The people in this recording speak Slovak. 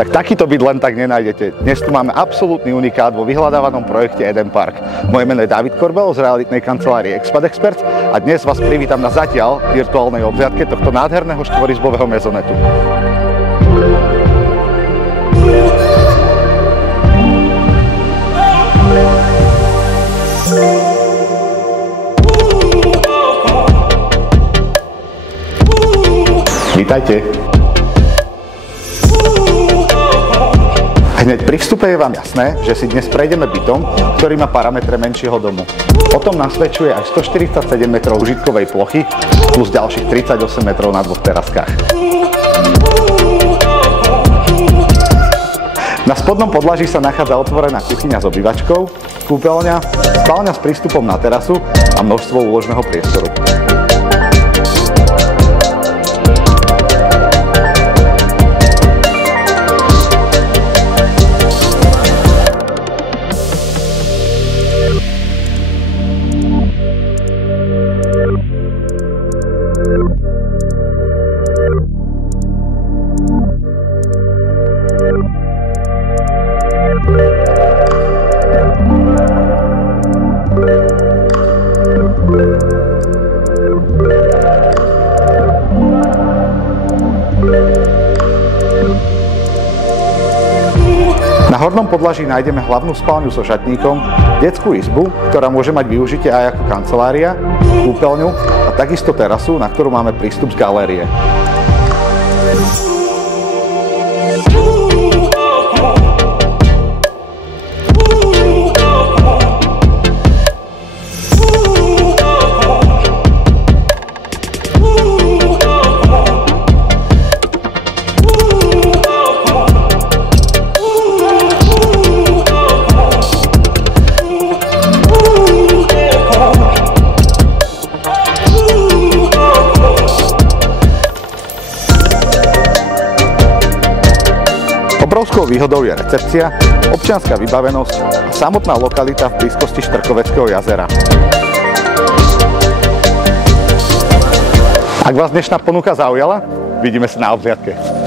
Tak takýto byt len tak nenájdete. Dnes tu máme absolútny unikát vo vyhľadávanom projekte Eden Park. Moje meno je David Korbel z realitnej kancelárie Expat Expert a dnes vás privítam na zatiaľ virtuálnej obhliadke tohto nádherného štvorizbového mezonetu. Vítajte. Hneď pri vstupe je vám jasné, že si dnes prejdeme bytom, ktorý má parametre menšieho domu. O tom nasvedčuje až 147 metrov užitkovej plochy plus ďalších 38 metrov na dvoch teraskách. Na spodnom podlaží sa nachádza otvorená kuchyňa s obývačkou, kúpeľňa, spálňa s prístupom na terasu a množstvo úložného priestoru. Na hornom podlaží nájdeme hlavnú spálňu so šatníkom, detskú izbu, ktorá môže mať využitie aj ako kancelária, kúpeľňu a takisto terasu, na ktorú máme prístup z galérie. Obrovskou výhodou je recepcia, občianska vybavenosť a samotná lokalita v blízkosti Štrkoveckého jazera. Ak vás dnešná ponuka zaujala, vidíme sa na obhliadke.